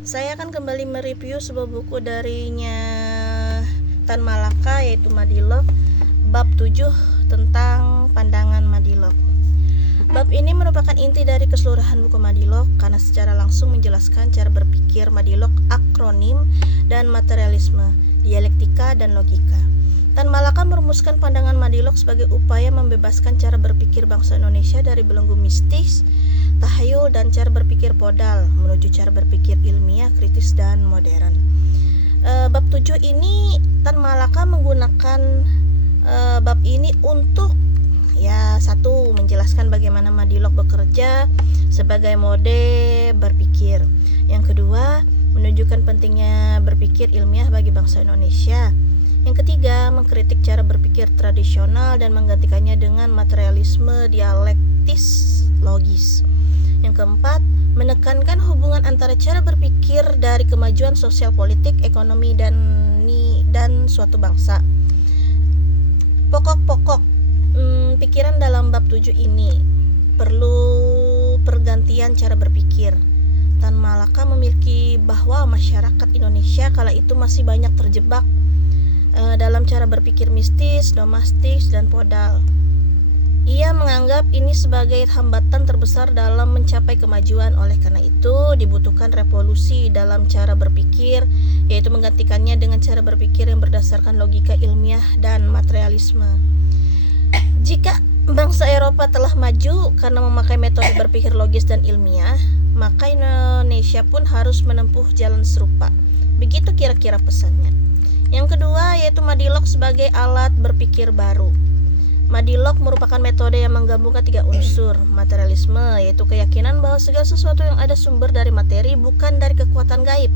Saya akan kembali mereview sebuah buku darinya Tan Malaka, yaitu Madilog, bab 7 tentang pandangan Madilog. Bab ini merupakan inti dari keseluruhan buku Madilog karena secara langsung menjelaskan cara berpikir Madilog, akronim, dan materialisme, dialektika, dan logika. Tan Malaka merumuskan pandangan Madilog sebagai upaya membebaskan cara berpikir bangsa Indonesia dari belenggu mistis, tahayul, dan cara berpikir podal menuju cara berpikir ilmiah, kritis, dan modern. Bab 7 ini Tan Malaka menggunakan bab ini untuk satu, menjelaskan bagaimana Madilog bekerja sebagai mode berpikir. Yang kedua, menunjukkan pentingnya berpikir ilmiah bagi bangsa Indonesia. Yang ketiga, mengkritik cara berpikir tradisional dan menggantikannya dengan materialisme dialektis logis. Yang keempat, menekankan hubungan antara cara berpikir dari kemajuan sosial, politik, ekonomi, dan suatu bangsa. Pokok-pokok pikiran dalam bab 7 ini perlu pergantian cara berpikir. Tan Malaka memiliki bahwa masyarakat Indonesia kala itu masih banyak terjebak dalam cara berpikir mistis, domestis, dan podal. Ia menganggap ini sebagai hambatan terbesar dalam mencapai kemajuan. Oleh karena itu, dibutuhkan revolusi dalam cara berpikir, yaitu menggantikannya dengan cara berpikir yang berdasarkan logika ilmiah dan materialisme. Jika bangsa Eropa telah maju karena memakai metode berpikir logis dan ilmiah, maka Indonesia pun harus menempuh jalan serupa. Begitu kira-kira pesannya. Yang kedua, yaitu Madilog sebagai alat berpikir baru. Madilog merupakan metode yang menggabungkan 3 unsur. Materialisme, yaitu keyakinan bahwa segala sesuatu yang ada sumber dari materi, bukan dari kekuatan gaib.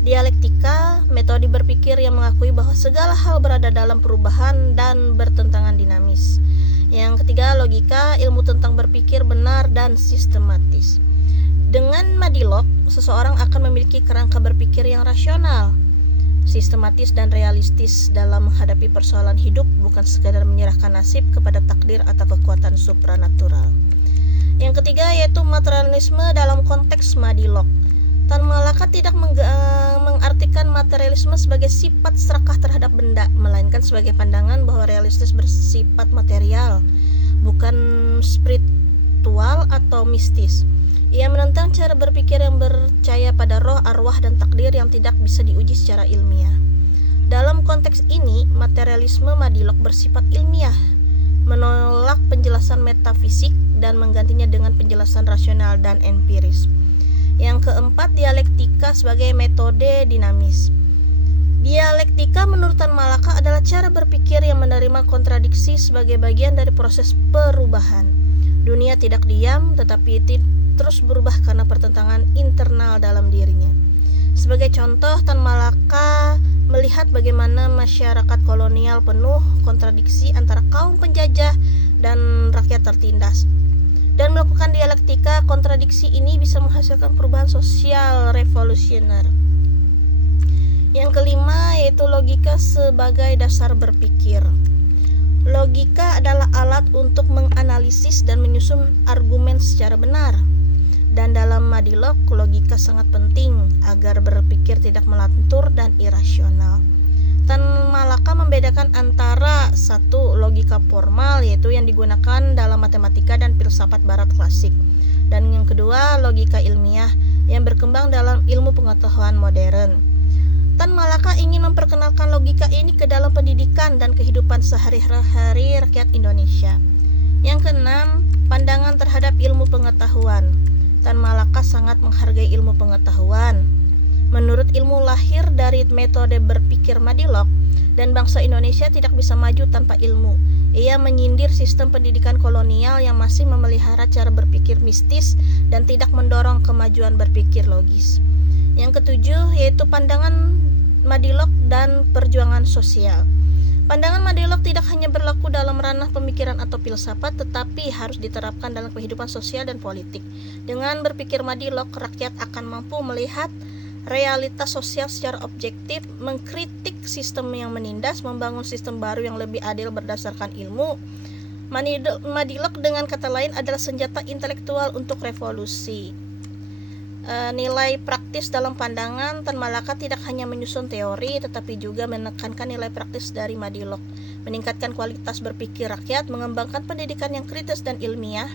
Dialektika, metode berpikir yang mengakui bahwa segala hal berada dalam perubahan dan bertentangan dinamis. Yang ketiga, logika, ilmu tentang berpikir benar dan sistematis. Dengan Madilog, seseorang akan memiliki kerangka berpikir yang rasional, sistematis, dan realistis dalam menghadapi persoalan hidup, bukan sekadar menyerahkan nasib kepada takdir atau kekuatan supranatural. Yang ketiga, yaitu materialisme dalam konteks Madilog. Tan Malaka tidak mengartikan materialisme sebagai sifat serakah terhadap benda, melainkan sebagai pandangan bahwa realistis bersifat material, bukan spiritual atau mistis. Ia menentang cara berpikir yang percaya pada roh, arwah, dan takdir yang tidak bisa diuji secara ilmiah. Dalam konteks ini, materialisme Madilog bersifat ilmiah, menolak penjelasan metafisik dan menggantinya dengan penjelasan rasional dan empiris. Yang keempat, dialektika sebagai metode dinamis. Dialektika menurut Tan Malaka adalah cara berpikir yang menerima kontradiksi sebagai bagian dari proses perubahan. Dunia tidak diam, tetapi terus berubah karena pertentangan internal dalam dirinya. Sebagai contoh, Tan Malaka melihat bagaimana masyarakat kolonial penuh kontradiksi antara kaum penjajah dan rakyat tertindas. Dan melakukan dialektika, kontradiksi ini bisa menghasilkan perubahan sosial revolusioner. Yang kelima, yaitu logika sebagai dasar berpikir. Logika adalah alat untuk menganalisis dan menyusun argumen secara benar. Dan dalam Madilog, logika sangat penting agar berpikir tidak melantur dan irasional. Tan Malaka membedakan antara satu, logika formal, yaitu yang digunakan dalam matematika dan filsafat barat klasik, dan yang kedua, logika ilmiah yang berkembang dalam ilmu pengetahuan modern. Tan Malaka ingin memperkenalkan logika ini ke dalam pendidikan dan kehidupan sehari-hari rakyat Indonesia. Yang keenam, pandangan terhadap ilmu pengetahuan. Tan Malaka sangat menghargai ilmu pengetahuan. Menurut ilmu lahir dari metode berpikir Madilog, dan bangsa Indonesia tidak bisa maju tanpa ilmu. Ia menyindir sistem pendidikan kolonial yang masih memelihara cara berpikir mistis dan tidak mendorong kemajuan berpikir logis. Yang ketujuh, yaitu pandangan Madilog dan perjuangan sosial. Pandangan Madilog tidak hanya berlaku dalam ranah pemikiran atau filsafat, tetapi harus diterapkan dalam kehidupan sosial dan politik. Dengan berpikir Madilog, rakyat akan mampu melihat realitas sosial secara objektif, mengkritik sistem yang menindas, membangun sistem baru yang lebih adil berdasarkan ilmu. Madilog dengan kata lain adalah senjata intelektual untuk revolusi. Nilai praktis dalam pandangan Tan Malaka tidak hanya menyusun teori tetapi juga menekankan nilai praktis dari Madilog, meningkatkan kualitas berpikir rakyat, mengembangkan pendidikan yang kritis dan ilmiah,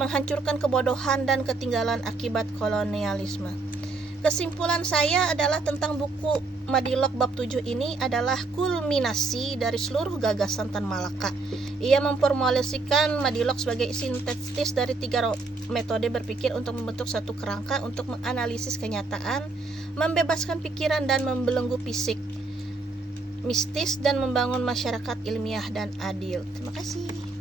menghancurkan kebodohan dan ketinggalan akibat kolonialisme. Kesimpulan saya adalah tentang buku Madilog bab 7 ini adalah kulminasi dari seluruh gagasan Tan Malaka. Ia memformulasikan Madilog sebagai sintetis dari 3 metode berpikir untuk membentuk satu kerangka untuk menganalisis kenyataan, membebaskan pikiran dan membelenggu fisik mistis dan membangun masyarakat ilmiah dan adil. Terima kasih.